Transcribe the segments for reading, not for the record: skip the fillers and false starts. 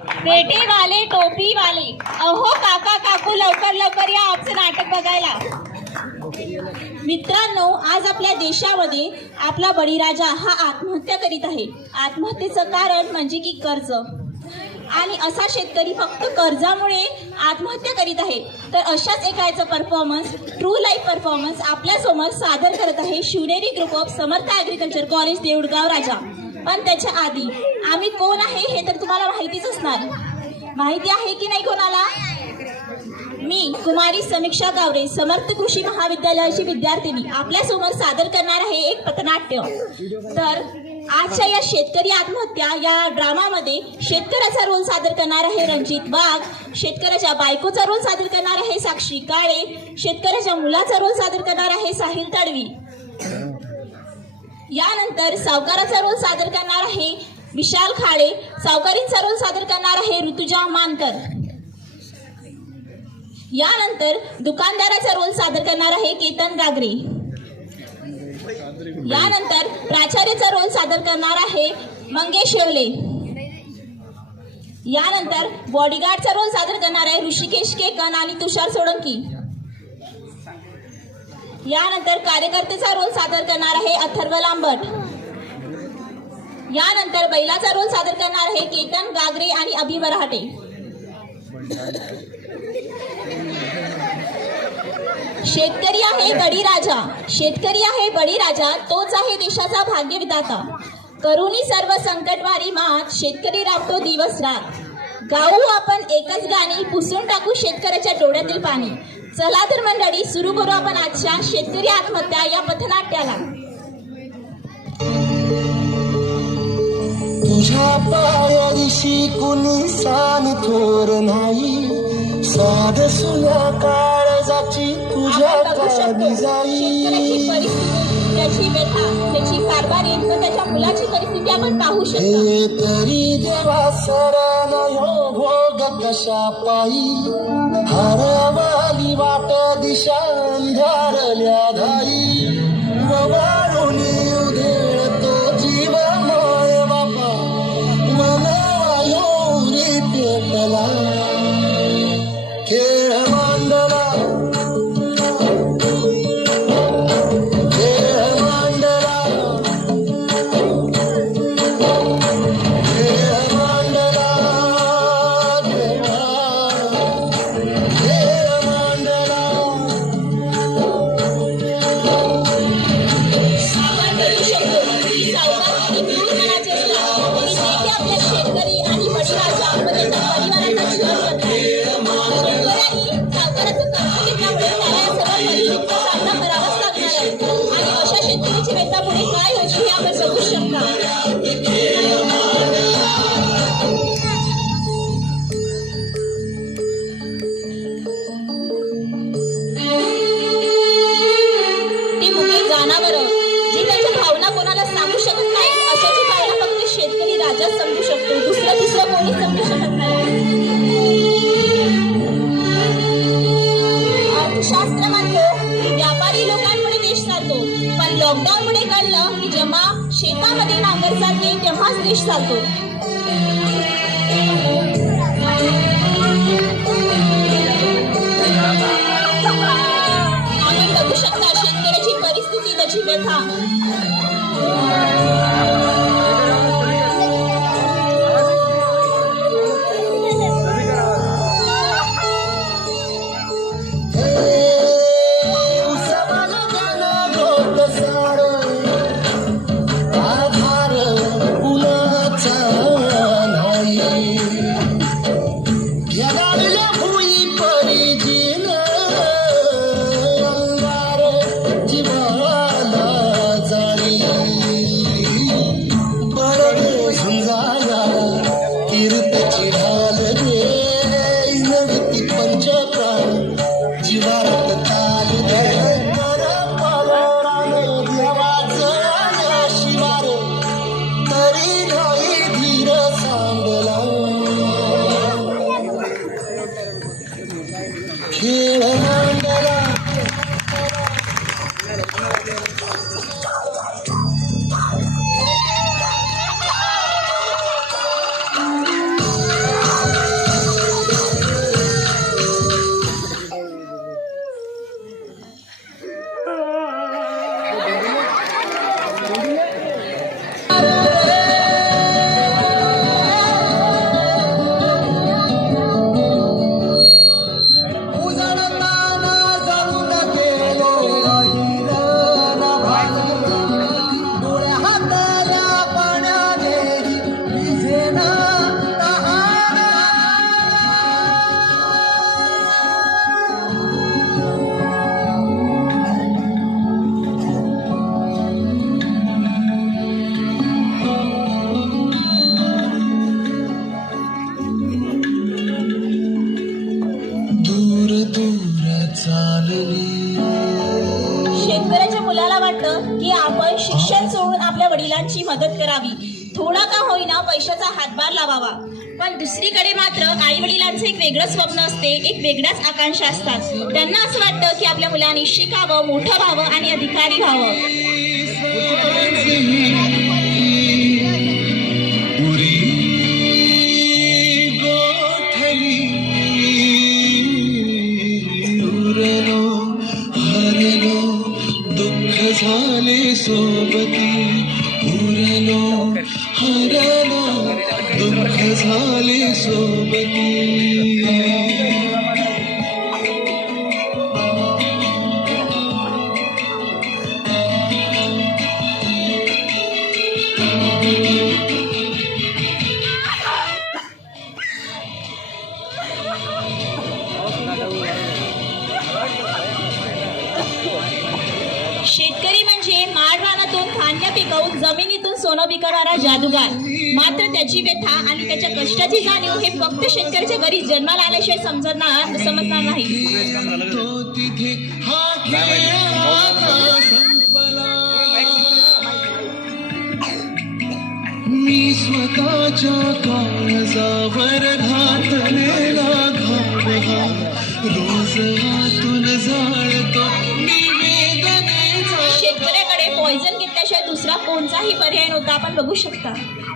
पेटे वाले टोपी वाले, अहो काका काकू लवकर लवकर या आमचं नाटक बघायला. मित्रांनो, आज आपल्या देशामध्ये आपला बळीराजा हा आत्महत्या करीत आहे. आत्महत्येचं कारण म्हणजे की कर्ज. आणि असा शेतकरी फक्त कर्जामुळे आत्महत्या करीत आहे. तर अशाच एकाचा परफॉर्मन्स, ट्रू लाईफ परफॉर्मन्स आपल्या समोर सादर करत आहे Shivneri group of Samarth agriculture college Deulgaon Raja. पण त्याच्या आधी आम्ही कोण आहे हे तर तुम्हाला माहितीच असणार. माहिती आहे की नाही कोणाला? मी कुमारी समीक्षा गावरे, समर्थ कृषी महाविद्यालयाची विद्यार्थिनी आपल्या समोर सादर करणार आहे एक पथनाट्य. तर आजच्या या शेतकरी आत्महत्या या ड्रामामध्ये शेतकऱ्याचा रोल सादर करणार आहे रणजित वाघ, शेतकऱ्याच्या बायकोचा रोल सादर करणार आहे साक्षी काळे, शेतकऱ्याच्या मुलाचा रोल सादर करणार आहे साहिल तडवी. यानंतर सावकाराचा रोल सादर करणार आहे विशाल खाळे, सावकारींचा रोल सादर करणार आहे ऋतुजा मानकर. यानंतर दुकानदाराचा रोल सादर करणार आहे केतन गागरे. यानंतर प्राचार्याचा रोल सादर करणार आहे मंगेश शेवले. यानंतर बॉडीगार्डचा रोल सादर करणार आहे ऋषिकेश केकन आणि तुषार सोळंकी. यानंतर कार्यकर्त्याचा रोल सादर करणार आहे अथर्व लांबट. यानंतर बैलाचा रोल सादर करणार आहे केतन गागरे आणि अभि बराटे. शेतकरी आहे बळीराजा, शेतकरी आहे बळीराजा, तोच आहे देशाचा भाग्यविधाता. करुणी सर्व संकटवारी मात, शेतकरी राबतो दिवस रात. गाऊ आपण एकच गाणी, पुसून टाकू शेतकऱ्याच्या डोळ्यातील पाणी. चला तर मंडळी, सुरू करू आपण आजच्या शेतकरी आत्महत्या या पथनाट्याला. तुझ्या पायाशी कुणी सान थोर नाही, साध सुया काळजाची तुझ्या काळी जाई. त्याची व्यथा, त्याची कारभारी व त्याच्या मुलाची परिस्थिती आपण पाहू शकतो. हे तरी देवा सरण हो भोग कशा पायी, हरवाली वाट दिशा अंधारल्या धाई. वाळूनी उधळतो जीव माय बापा, मनावायोरी पेटला खेळ मांडला. पुढे काय होईल हे आपण बघू शकता. ती मुली जनावरं जी त्याच्या भावना कोणाला सांगू शकत नाही, अशाची भावना फक्त शेतकरी राजाच समजू शकतो. दुसरं कोणी समजू शकत नाही. अर्थशास्त्र म्हणतो की व्यापारी लोकांमुळे देश चालतो, पण लॉकडाऊन मुळे कळलं की जेव्हा शेतामध्ये नांगर चालते तेव्हाच देश चालतो. आपण बघू शकता शेतकऱ्याची परिस्थिती, त्याची व्यथा. वडिलांची मदत करावी, थोडा का होईना पैशाचा हातभार लावावा. पण दुसरीकडे मात्र आई वडिलांचं एक वेगळं स्वप्न असते, एक वेगळ्याच आकांक्षा असतात. त्यांना असं वाटतं की आपल्या मुलांनी शिकावं, मोठं व्हावं आणि अधिकारी व्हावं. झाले सोबती उरलो हरलो दुःख झाले सोबती. शेतकरी म्हणजे माळरानातून धान्य पिकवून जमिनीतून सोनं पिकवणारा जादूगार. मात्र त्याची व्यथा आणि त्याच्या कष्टाची जाणीव हे फक्त शेतकऱ्याच्या घरी जन्माला आल्याशिवाय समजणार नाही. तो तिथे हा खेळ आता संपला. मी स्वतःच्या काळजावर घातलेला घाव हा रोज हातून जाळतो मी वेदनेचा. शेतकऱ्याकडे पॉइझन घेतल्याशिवाय दुसरा कोणताही पर्याय नव्हता. आपण बघू शकता.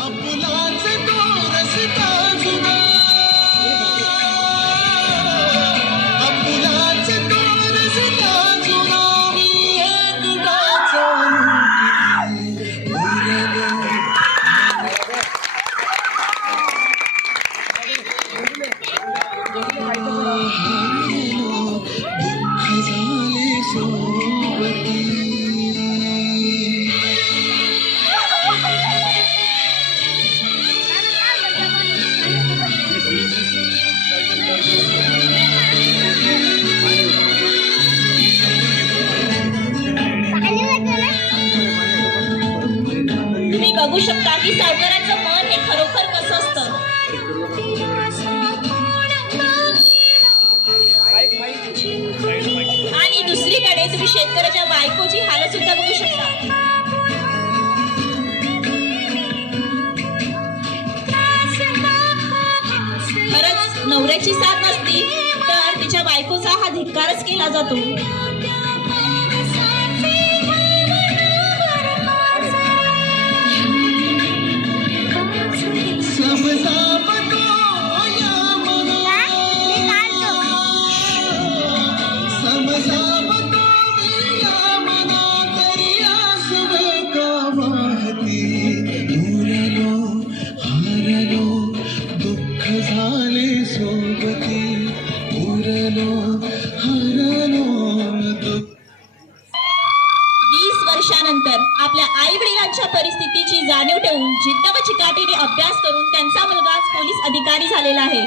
अपुलाच तो रस्ता जुना, अपुलाच तो रस्ता जुना. एकटाच दुःख झाले सोबती. तुम्ही बघू शकता की सावकाराचं मन हे खरोखर कसं असतं. आणि दुसरीकडे तुम्ही शेतकऱ्याच्या बायकोची हालत सुद्धा बघू शकता. खरंच नवऱ्याची साथ नसती तर तिच्या बायकोचा हा धिक्कारच केला जातो. दुःख झाले सोबती उरलो हरलो दुःख. 20 वर्षानंतर आपल्या आई वडिलांच्या परिस्थितीची जाणीव ठेवून जिद्द व चिकाटीने अभ्यास करून त्यांचा मुलगा आज पोलीस अधिकारी झालेला आहे.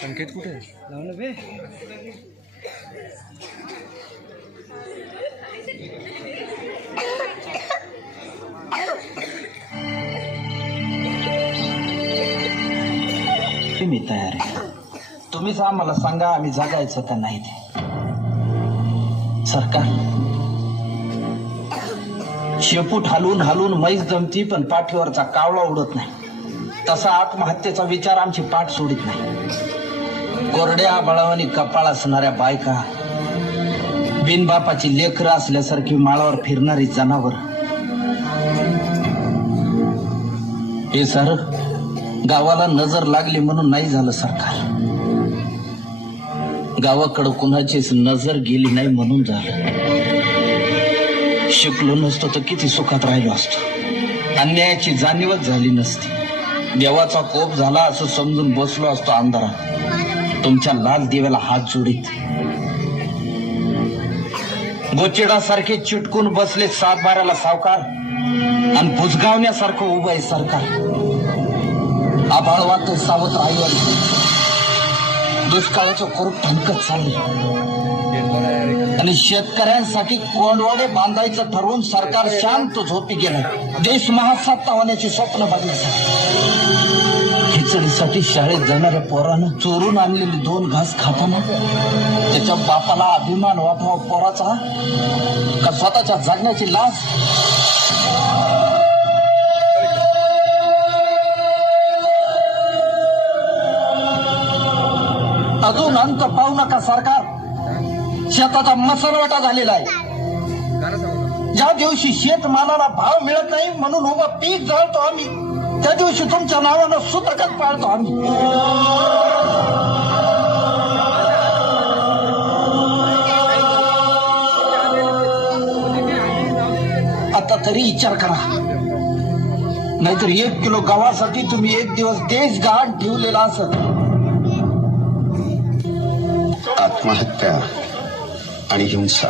संकेत कुठे लावलं बे? मी तयार आहे. तुम्हीच आम्हाला सांगा आम्ही जगायचं का नाही ते. सरकार शेपूट हलवून हलवून मैस जमती पण पाठीवरचा कावळा उडत नाही. तसा आत्महत्येचा विचार आमची पाठ सोडित नाही. कोरड्या बळावानी कपाळ असणाऱ्या बायका, बिनबापाची लेकरं असल्यासारखी माळावर फिरणारी जनावर, हे सर गावाला नजर लागली म्हणून नाही झालं सरकार. गावाकडं कुणाचीच नजर गेली नाही म्हणून झालं. शिकलो नसतो तर किती सुखात राहिलो असतो. अन्यायाची जाणीवच झाली नसती. देवाचा कोप झाला असं समजून बसलो असतो अंधारात तुमच्या लाल दिव्याला हात जोडीत. गोचिडासारखे चिटकून बसले 7-12ला सावकार आणि बुजगावण्यासारखं उभं आहे सरकार. आभाळ वाटते सावध राहिलं. दुष्काळाचं कोरूप ठणकत चाललंय आणि शेतकऱ्यांसाठी कोंडवाडे बांधायचं ठरवून सरकार शांत झोपी गेलं. देश महासत्ता होण्याची स्वप्न बघायचं. खिचडीसाठी शाळेत जाणाऱ्या पोरानं चोरून आणलेली 2 घास खाताना त्याच्या बापाला अभिमान वाटावा पोराचा का स्वतःच्या जगण्याची लाज? अजून अंत पाहू नका सरकार. शेताचा मसरवटा झालेला आहे. ज्या दिवशी शेतमालाला भाव मिळत नाही म्हणून उभं पीक जाळतो आम्ही, त्या दिवशी तुमच्या नावानं सुतकच पाळतो आम्ही. आता तरी विचार करा, नाहीतर 1 किलो गव्हासाठी तुम्ही 1 दिवस देश गहाण ठेवलेला असत. आत्महत्या आणि हिंसा